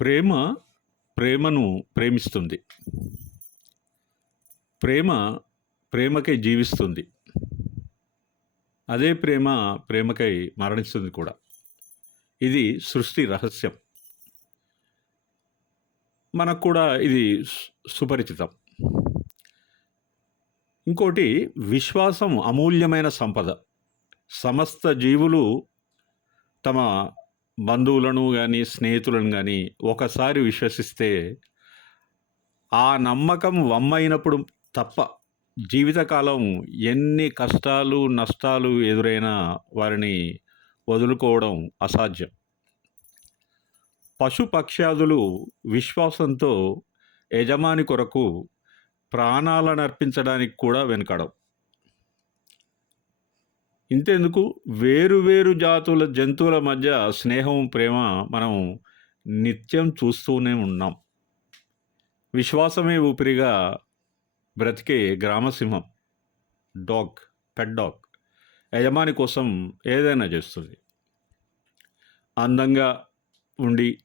ప్రేమ ప్రేమను ప్రేమిస్తుంది. ప్రేమ ప్రేమకై జీవిస్తుంది. అదే ప్రేమ ప్రేమకై మరణిస్తుంది కూడా. ఇది సృష్టి రహస్యం. మనకు కూడా ఇది సుపరిచితం. ఇంకోటి విశ్వాసం అమూల్యమైన సంపద. సమస్త జీవులు తమ బంధువులను కానీ స్నేహితులను కానీ ఒకసారి విశ్వసిస్తే ఆ నమ్మకం వమ్మైనప్పుడు తప్ప జీవితకాలం ఎన్ని కష్టాలు నష్టాలు ఎదురైనా వారిని వదులుకోవడం అసాధ్యం. పశుపక్ష్యాదులు విశ్వాసంతో యజమాని కొరకు ప్రాణాలను అర్పించడానికి కూడా వెనకడం. ఇంతెందుకు? వేరు వేరు జాతుల జంతువుల మధ్య స్నేహం ప్రేమ మనం నిత్యం చూస్తూనే ఉన్నాం. విశ్వాసమే ఊపిరిగా బ్రతికే గ్రామసింహం డాగ్ పెట్ డాగ్ యజమాని కోసం ఏదైనా చేస్తుంది. అందంగా ఉండి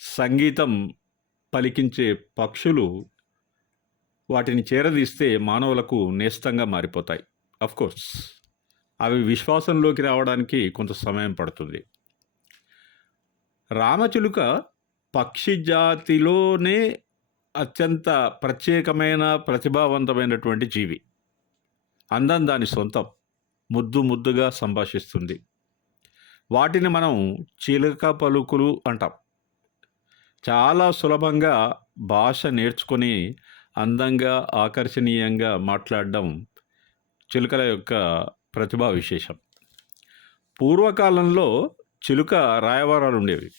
సంగీతం పలికించే పక్షులు వాటిని చేరదీస్తే మానవులకు నేస్తంగా మారిపోతాయి. కోర్స్ అవి విశ్వాసంలోకి రావడానికి కొంత సమయం పడుతుంది. రామచిలుక పక్షి జాతిలోనే అత్యంత ప్రత్యేకమైన ప్రతిభావంతమైనటువంటి జీవి. అందం దాని సొంతం. ముద్దు ముద్దుగా సంభాషిస్తుంది. వాటిని మనం చిలుక పలుకులు అంటాం. చాలా సులభంగా భాష నేర్చుకొని అందంగా ఆకర్షణీయంగా మాట్లాడడం చిలుకల యొక్క ప్రతిభా విశేషం. పూర్వకాలంలో చిలుక రాయవారాలు ఉండేవి.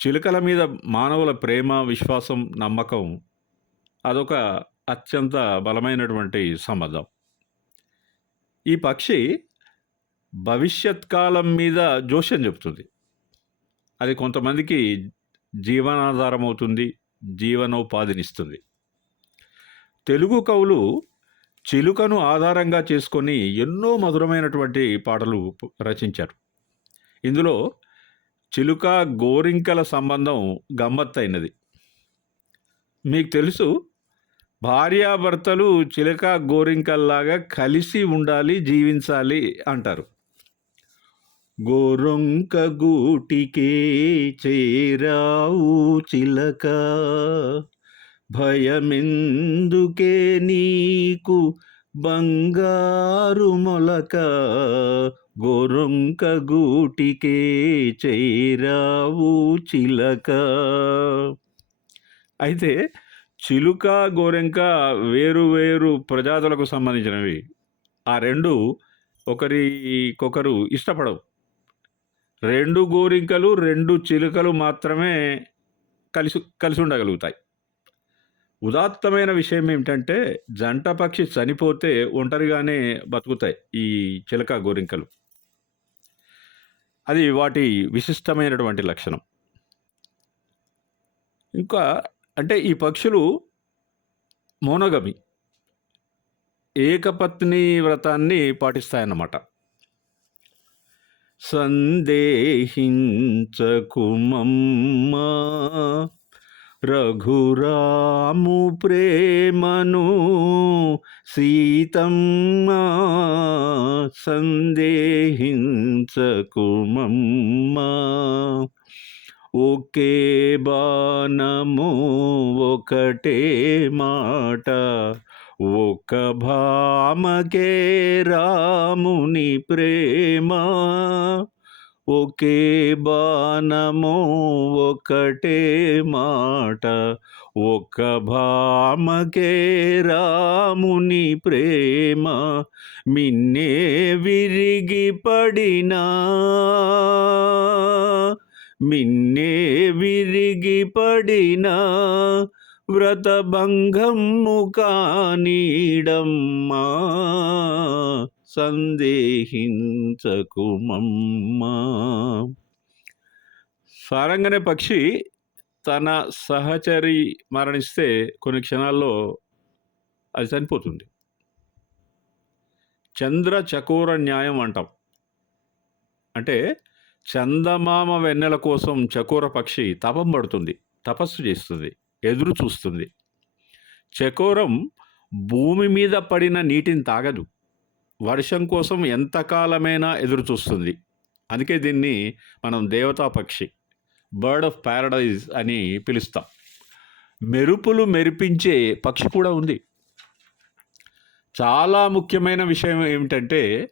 చిలుకల మీద మానవుల ప్రేమ విశ్వాసం నమ్మకం అదొక అత్యంత బలమైనటువంటి సంబంధం. ఈ పక్షి భవిష్యత్ కాలం మీద జోష్యం చెప్తుంది అది కొంతమందికి జీవనాధారం అవుతుంది జీవనోపాధినిస్తుంది. తెలుగు కవులు చిలుకను ఆధారంగా చేసుకొని ఎన్నో మధురమైనటువంటి పాటలు రచించారు. ఇందులో చిలుక గోరింకల సంబంధం గమ్మత్తైనది. మీకు తెలుసు భార్యాభర్తలు చిలుక గోరింకల్లాగా కలిసి ఉండాలి జీవించాలి అంటారు. గోరొంక గూటికే చేరావు చిలక. భయమెందుకే నీకు బంగారు మొలక గోరొంక గూటికే చేరావు చిలక? అయితే చిలుక గోరెంక వేరు వేరు ప్రజాతులకు సంబంధించినవి. ఆ రెండు ఒకరికొకరు ఇష్టపడవు. రెండు గోరింకలు రెండు చిలుకలు మాత్రమే కలిసి కలిసి ఉండగలుగుతాయి. ఉదాత్తమైన విషయం ఏమిటంటే జంట పక్షి చనిపోతే ఒంటరిగానే బతుకుతాయి ఈ చిలక గోరింకలు. అది వాటి విశిష్టమైనటువంటి లక్షణం. ఇంకా అంటే ఈ పక్షులు మోనగమి. ఏకపత్ని వ్రతాన్ని పాటిస్తాయన్నమాట. సందేహించకుమమ్మా రఘురాము ప్రేమను సీతమ్మ సందేహించకుమమ్మా. ఒకే బాణము ఒకటే మాట ఒక భామకే రాముని ప్రేమ. ఒకే బాణము ఒకటే మాట. ఒక భామకే రాముని ప్రేమ. మిన్నే విరిగి పడినా మిన్నే విరిగి పడినా వ్రతభంగము కానీడమ్మా. సందేహించకుమమ్మా. సారంగనే పక్షి తన సహచరి మరణిస్తే కొన్ని క్షణాల్లో అది చనిపోతుంది. చంద్ర చకోర న్యాయం అంటాం. అంటే చందమామ వెన్నెల కోసం చకోర పక్షి తపం పడుతుంది తపస్సు చేస్తుంది ఎదురు చూస్తుంది. చకోరం భూమి మీద పడిన నీటిని తాగదు. వర్షం కోసం ఎంతకాలమైనా ఎదురు చూస్తుంది అందుకే దీన్ని మనం దేవతా పక్షి బర్డ్ ఆఫ్ ప్యారడైజ్ అని పిలుస్తాం. మెరుపులు మెరిపించే పక్షి కూడా ఉంది. చాలా ముఖ్యమైన విషయం ఏమిటంటే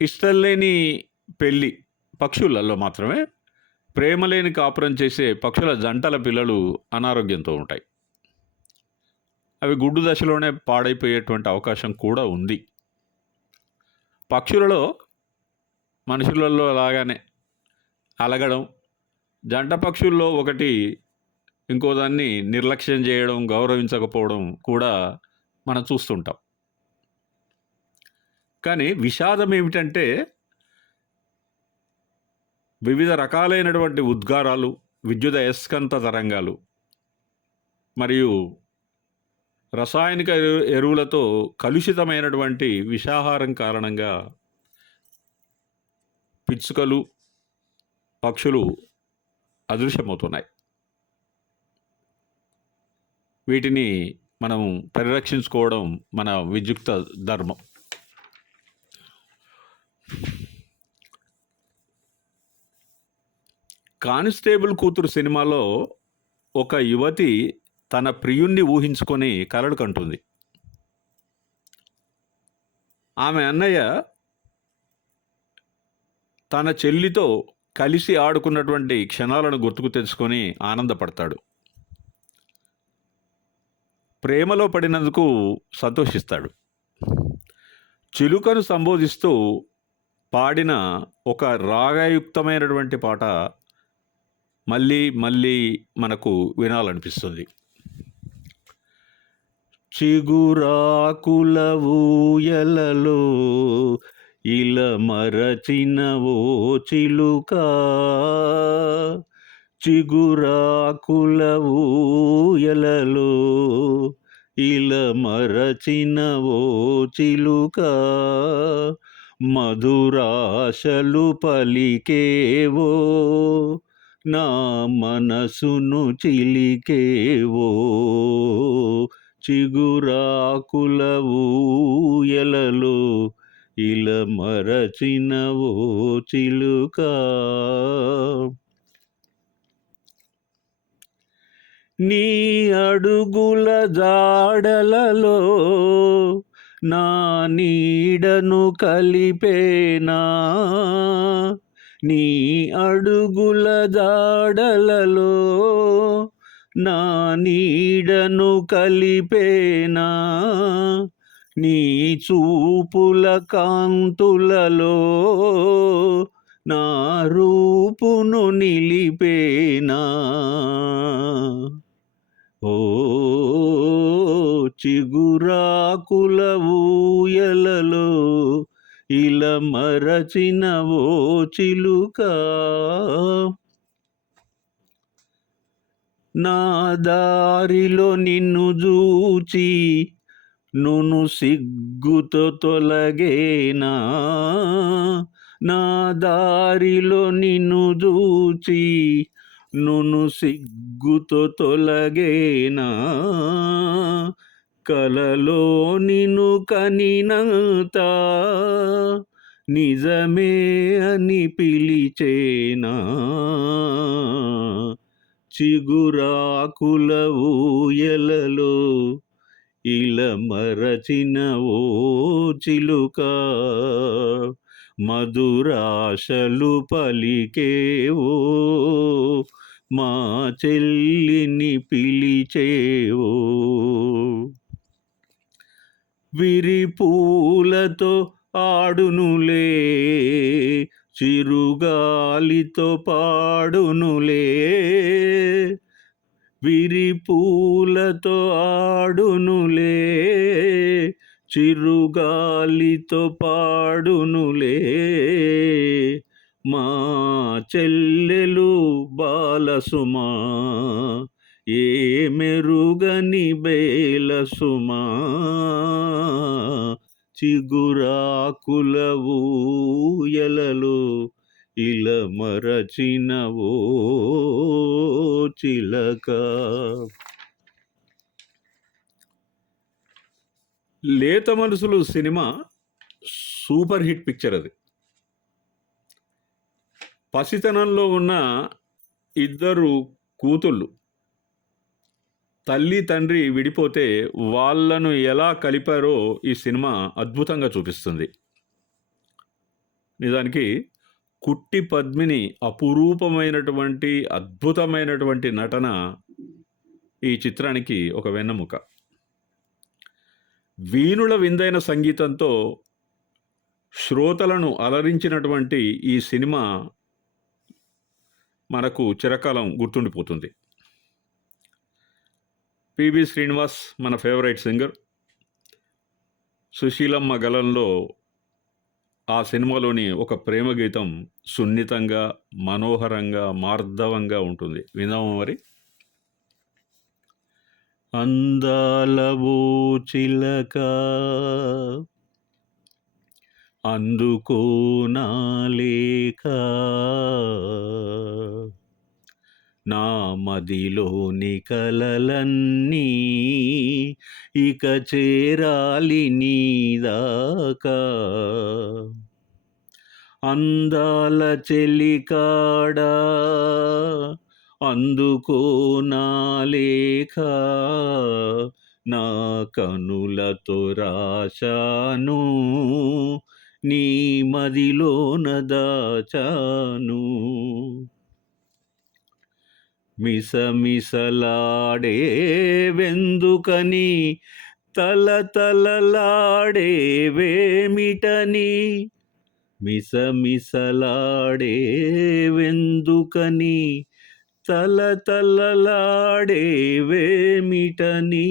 ఇష్టం లేని పెళ్ళి పక్షులలో మాత్రమే ప్రేమ లేని కాపురం చేసే పక్షుల జంటల పిల్లలు అనారోగ్యంతో ఉంటాయి. అవి గుడ్డు దశలోనే పాడైపోయేటువంటి అవకాశం కూడా ఉంది. పక్షులలో మనుషులలో లాగానే అలగడం జంట పక్షుల్లో ఒకటి ఇంకో దాన్ని నిర్లక్ష్యం చేయడం గౌరవించకపోవడం కూడా మనం చూస్తుంటాం. కానీ విషాదం ఏమిటంటే వివిధ రకాలైనటువంటి ఉద్గారాలు విద్యుత్ అయస్కంత తరంగాలు మరియు రసాయనిక ఎరువులతో కలుషితమైనటువంటి విషాహారం కారణంగా పిచ్చుకలు పక్షులు అదృశ్యమవుతున్నాయి. వీటిని మనం పరిరక్షించుకోవడం మన విద్యుక్త ధర్మం. కానిస్టేబుల్ కూతురు సినిమాలో ఒక యువతి తన ప్రియుణ్ణి ఊహించుకొని కలలు కంటుంది. ఆమె అన్నయ్య తన చెల్లితో కలిసి ఆడుకున్నటువంటి క్షణాలను గుర్తుకు తెచ్చుకొని ఆనందపడతాడు. ప్రేమలో పడినందుకు సంతోషిస్తాడు. చిలుకను సంబోధిస్తూ పాడిన ఒక రాగయుక్తమైనటువంటి పాట మళ్ళీ మళ్ళీ మనకు వినాలనిపిస్తుంది. చిగురాకుల ఊయలలో ఇల మరచిన ఓ చిలుక. చిగురాకుల ఊయలలో ఇల మరచిన ఓ చిలుక. మధురాశలు పలికేవో నా మనసును చిలికేవో చిగురాకుల ఊయలలో ఇల మరచినవో చిలుక. నీ అడుగుల జాడలలో నా నీడను కలిపేనా? నీ అడుగుల జాడలలో నా నీడను కలిపేనా? నీ చూపుల కాంతులలో నా రూపును నిలిపేనా? ఓ చిగురాకుల ఊయలలో ఇలా మరచిన ఓ చిలుకా నా దారిలో నిన్ను జూచి నును సిగ్గుతో తొలగేనా? నా దారిలో నిన్ను జూచి నును సిగ్గుతో తొలగేనా? కలలో నిన్ను కనినంత నిజమే అని పిలిచేనా? చిగురాకుల ఊయలలో ఇల మరచిన ఓ చిలుక. మధురాశలు పలికేవో మా చెల్లిని పిలిచేవో విరిపూలతో ఆడునులే చిరుగాలితో పాడునులే. విరిపూలతో ఆడునులే. చిరుగాలితో పాడునులే. మా చెల్లెలు బాలసుమా ఏ మెరుగని బేలసుమా. చిగురాకులవూయలలు ఇల మరచినవో చిలక. లేత మనసులు సినిమా సూపర్ హిట్ పిక్చర్ అది. పసితనంలో ఉన్న ఇద్దరు కూతుళ్ళు తల్లి తండ్రి విడిపోతే వాళ్ళను ఎలా కలిపారో ఈ సినిమా అద్భుతంగా చూపిస్తుంది. నిజానికి కుట్టి పద్మిని అపురూపమైనటువంటి అద్భుతమైనటువంటి నటన ఈ చిత్రానికి ఒక వెన్నెముక. వీణుల విందైన సంగీతంతో శ్రోతలను అలరించినటువంటి ఈ సినిమా మనకు చిరకాలం గుర్తుండిపోతుంది. పిబి శ్రీనివాస్ మన ఫేవరెట్ సింగర్. సుశీలమ్మ గలంలో ఆ సినిమాలోని ఒక ప్రేమ గీతం సున్నితంగా మనోహరంగా మార్ధవంగా ఉంటుంది. విందాము మరి? అందాలవో చిలక అందుకో నా లేఖ నా మదిలోని కలలన్నీ ఇక చేరాలి నీదాకా అందాల చెలికాడా అందుకో నా లేఖ. నా కనులతో రాశాను నీ మదిలోన దాచాను. మిసమిసలాడే వెందుకని తల తలలాడే వేమిటని మిసమిసలాడే వెందుకని తల తలలాడే వేమిటని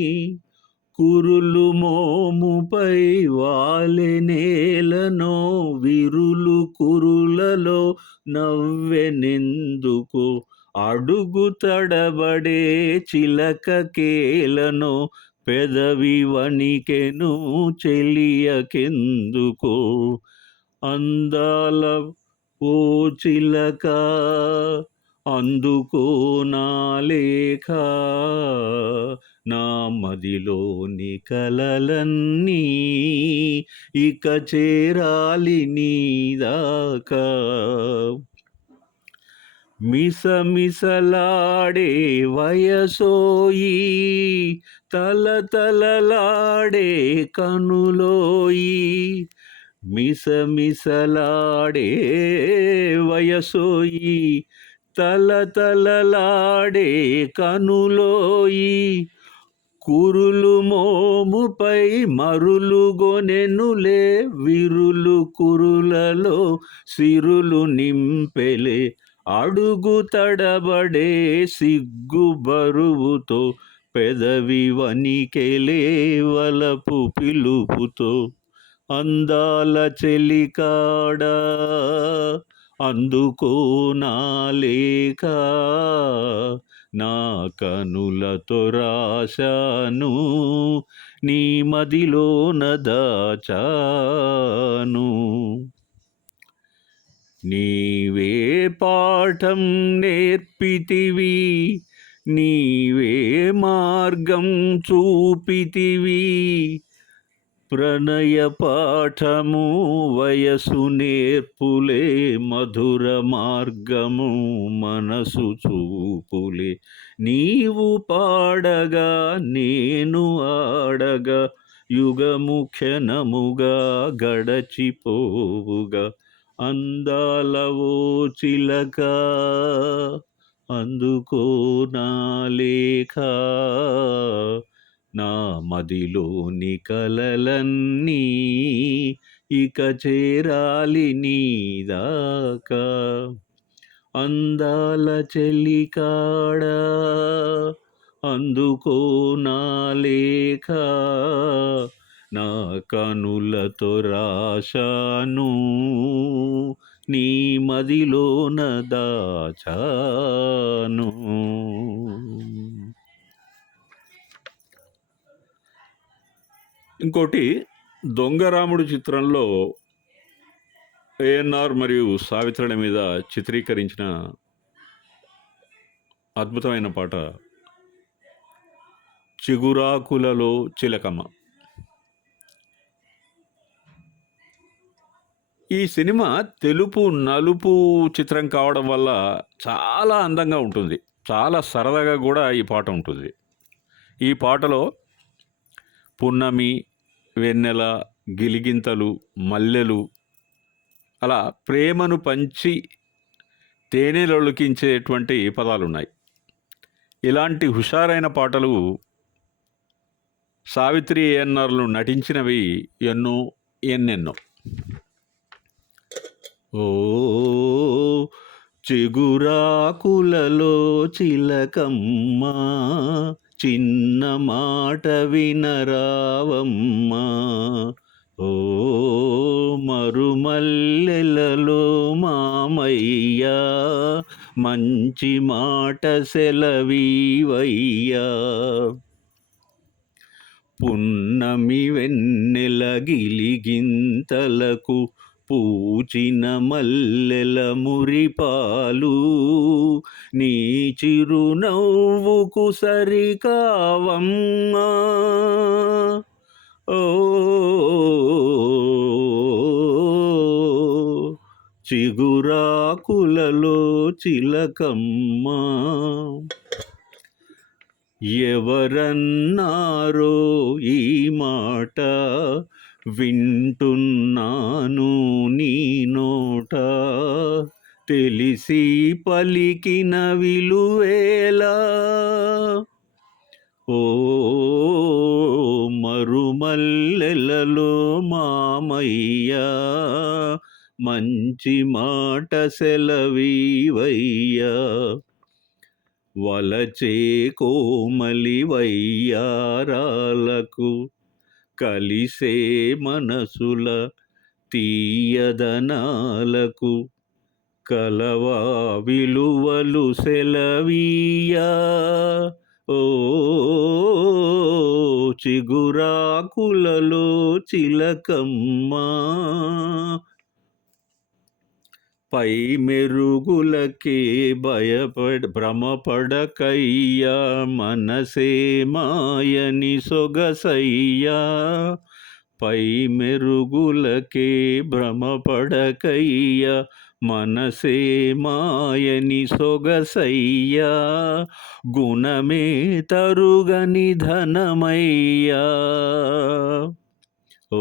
కురులు మోముపై వాలె నేలనో విరులు కురులలో నవ్వెనెందుకు అడుగు తడబడే చిలక కేలను పెదవి వణికెను చెలియకెందుకో? అందాల ఓ చిలక అందుకో నా లేఖ. నా మదిలోని కలలన్నీ ఇక చేరాలి నీదాకా మిసమిసలాడే వయసోయి తల తలలాడే కనులోయి. మిసమిసలాడే వయసోయి తల తలలాడే కనులోయి. కురులు మోముపై మరులు గొనెనులే విరులు కురులలో సిరులు నింపెలే. అడుగు తడబడే సిగ్గు బరువుతో పెదవి వనికెలే వలపు పిలుపుతో అందాల చెలికాడ అందుకో నా నా కనులతో రాశాను నీ మదిలోన దాచాను. నీవే పాఠం నేర్పితివి నీవే మార్గం చూపితివి. ప్రణయ పాఠము వయసు నేర్పులే మధుర మార్గము మనసు చూపులే. నీవు పాడగా నేను ఆడగా యుగముఖ్యనముగా గడచిపోవుగా. అందాలవో చిలక అందుకో నా లేఖ. నా మదిలోని కలలన్నీ ఇక చేరాలి నీదాకా అందాల చెలికాడ అందుకో నా లేఖ. నా కనులతో రాశాను నీ మదిలోన దాచాను. ఇంకోటి దొంగరాముడు చిత్రంలో ఏఎన్ఆర్ మరియు సావిత్రుల మీద చిత్రీకరించిన అద్భుతమైన పాట చిగురాకులలో చిలకమ్మ. ఈ సినిమా తెలుపు నలుపు చిత్రం కావడం వల్ల చాలా అందంగా ఉంటుంది. చాలా సరదాగా కూడా ఈ పాట ఉంటుంది. ఈ పాటలో పున్నమి వెన్నెల గిలిగింతలు మల్లెలు అలా ప్రేమను పంచి తేనెలొలికించేటువంటి పదాలు ఉన్నాయి ఇలాంటి హుషారైన పాటలు సావిత్రి ఏఎన్ఆర్లు నటించినవి ఎన్నో ఎన్నెన్నో. ఓ చిగురాకులలో చిలకమ్మ చిన్న మాట వినరావమ్మా. ఓ మరుమల్లెలలో మామయ్యా మంచి మాట సెలవీవయ్యా. పున్నమి వెన్నెల గిలిగింతలకు పూచిన మల్లెల మురిపాలు నీ చిరునవ్వుకు సరికావమ్మా. ఓ చిగురాకులలో చిలకమ్మా ఎవరన్నారో ఈ మాట వింటున్నాను నీ నోట. తెలిసి పలికిన విలువేలా ఓ మరుమల్లెలలో మామయ్యా మంచి మాట సెలవీవయ్యా. వలచే కోమలి వయ్యారాలకు కలిసే మనసుల తీయదనాలకు కలవా విలువలు సెలవీయా? ఓ చిగురాకులలో చిలకమ్మా పై మెరుగులకే భయపడ భ్రమపడకయ్యా మనసే మాయని సొగసయ్యా. పై మెరుగులకే భ్రమపడకయ్యా మనసే మాయని సొగసయ్యా. గుణమే తరుగని ధనమయ్యా. ఓ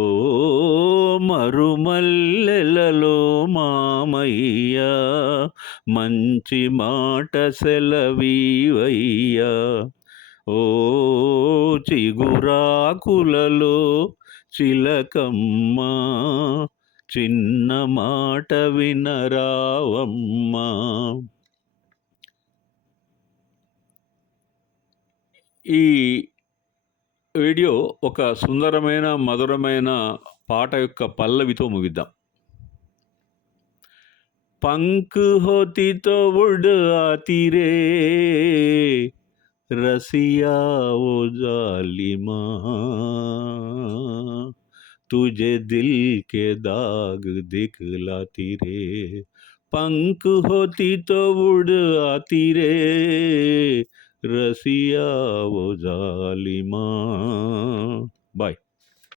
మరుమల్లెలలో మామయ్యా మంచి మాట సెలవీవయ్యా. ఓ చిగురాకులలో చిలకమ్మా చిన్న మాట వినరావమ్మా. ఈ వీడియో ఒక సుందరమైన మధురమైన పాట యొక్క పల్లవితో ముగిద్దాం पंख होती तो उड़ आती रे रसिया वो जालिमा तुझे दिल के दाग दिखलाती रे पंख होती तो उड़ आती रे રસિયા વો જાલિમા બાય